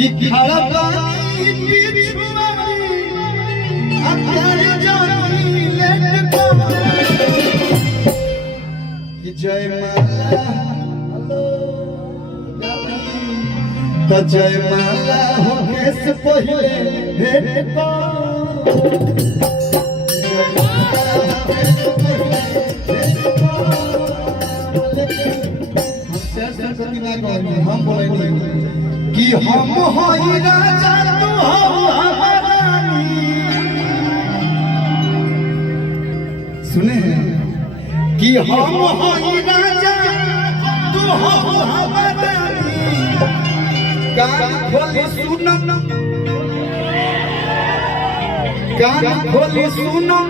कि खड़ा पानी पिछुआरी अप्यार जानी लेट को कि जय माला हेलो तो जय माला होके से पहले भेंट को हम बोले कि हम होई राजा तू हो हमारी सुने कि हम होई राजा तू हो हमारी कान खोली सुनो कान खोली सुनो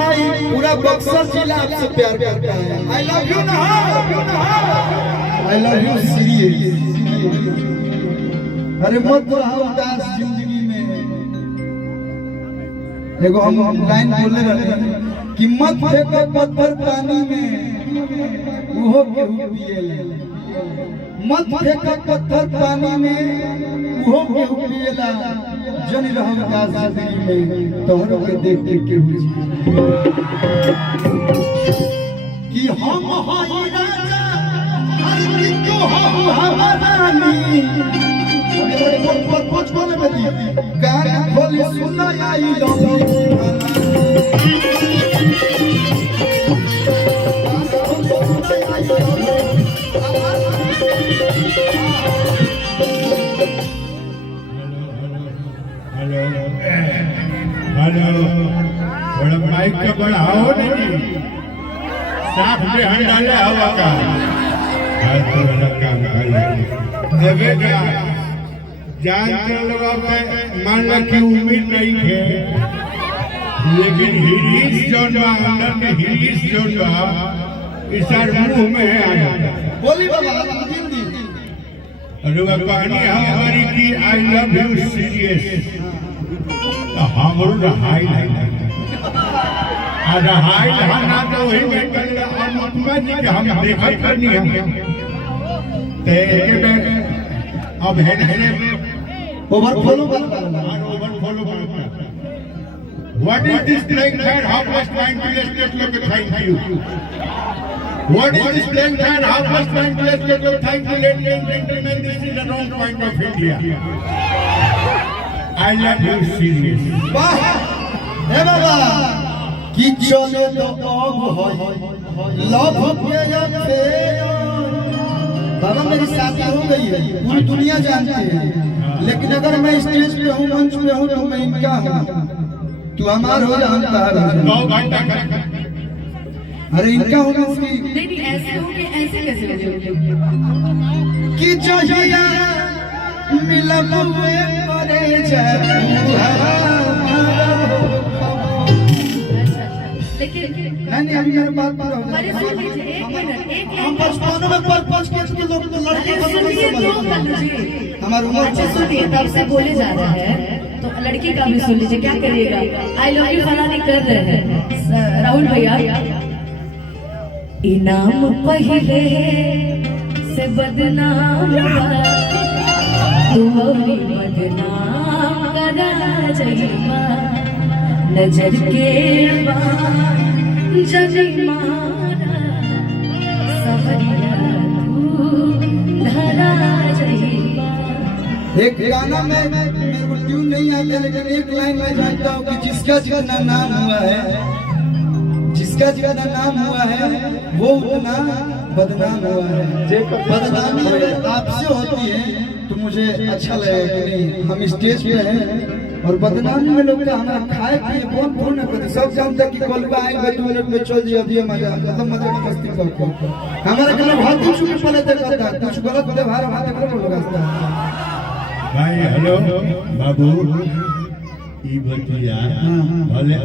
आई पूरा बक्सर जिला आपसे प्यार करता है आई लव यू ना आई लव यू सीरियस अरे मत रहो उदास जिंदगी में देखो हम लाइन बोलने रहे कि मत फेंको पत्थर पानी में वो केहू पिएला मत फेंको पत्थर पानी में वो केहू पिएला जन रहो उदास जिंदगी में तोहरो के देख देख के हुई कि हम होई राजा अरे तू हो हमारी कुछ बोले बेटी कान खोली सुन आई लो हेलो थोड़ा माइक का बढ़ाओ नहीं साफ में हट डाले हवा का तो काम कर जानते लोग मान लो कि उम्मीद नहीं है लेकिन हिरीस जोन अंदर में हिरीस जोन इस मुंह में आया बोली बाबा हिंदी अरे पानी हमारी की आई लव यू सीरियस हमरो रहाई रहाई ना तो वही में कर अनुपमा जी के हम देखा करनी है ते अब है overflow What is this playing card? How much time to let's look at thank you. What is this playing card? How much time to let's look at thank you, ladies and gentlemen. This is the wrong point of India. I love you serious. वाह हे बाबा कि चले तो अब होय लव के अफेयर बाबा मेरी शादी हो गई है पूरी दुनिया जानती है लेकिन अगर मैं स्टेज पे हूँ मंच पे हूँ तो मैं इनका हूँ तू हमार हो या हम तारा 9 घंटा अरे इनका होगा उसकी नहीं ऐसे होंगे ऐसे कैसे हो कि जहिया मिलब हुए करे जाए लेकिन नहीं अभी मेरे बात पर हो अरे सुन लीजिए एक मिनट हम बचपन में पर 5 के लोग तो लड़के हमारे उम्र अच्छा सुनिए तब से बोले जा रहा है तो लड़की का भी सुन लीजिए क्या करिएगा आई लव यू फलानी कर रहे हैं राहुल भैया इनाम पहले से बदनाम तू बदनाम करा जइबा नजर के जजमाना सवरिया तू धरा जइबा एक गाना में मेरे को ट्यून नहीं आता लेकिन एक लाइन में जानता हूँ कि जिसका जितना नाम हुआ है जिसका जितना नाम हुआ है वो उतना बदनाम हुआ है बदनामी अगर आपसे होती है तो मुझे अच्छा लगेगा कि नहीं हम स्टेज पे हैं और बदनामी में लोग का हमारा खाए पिए कौन कौन न करते सब जानते कि कोलबा आएंगे 2 मिनट में चल जी अभी मजा खत्म मजा की मस्ती करते हमारा के लोग हाथ चुके पहले तक करता कुछ गलत व्यवहार हाथ तक लोग लगाता भाई हेलो बाबू ई बतिया भले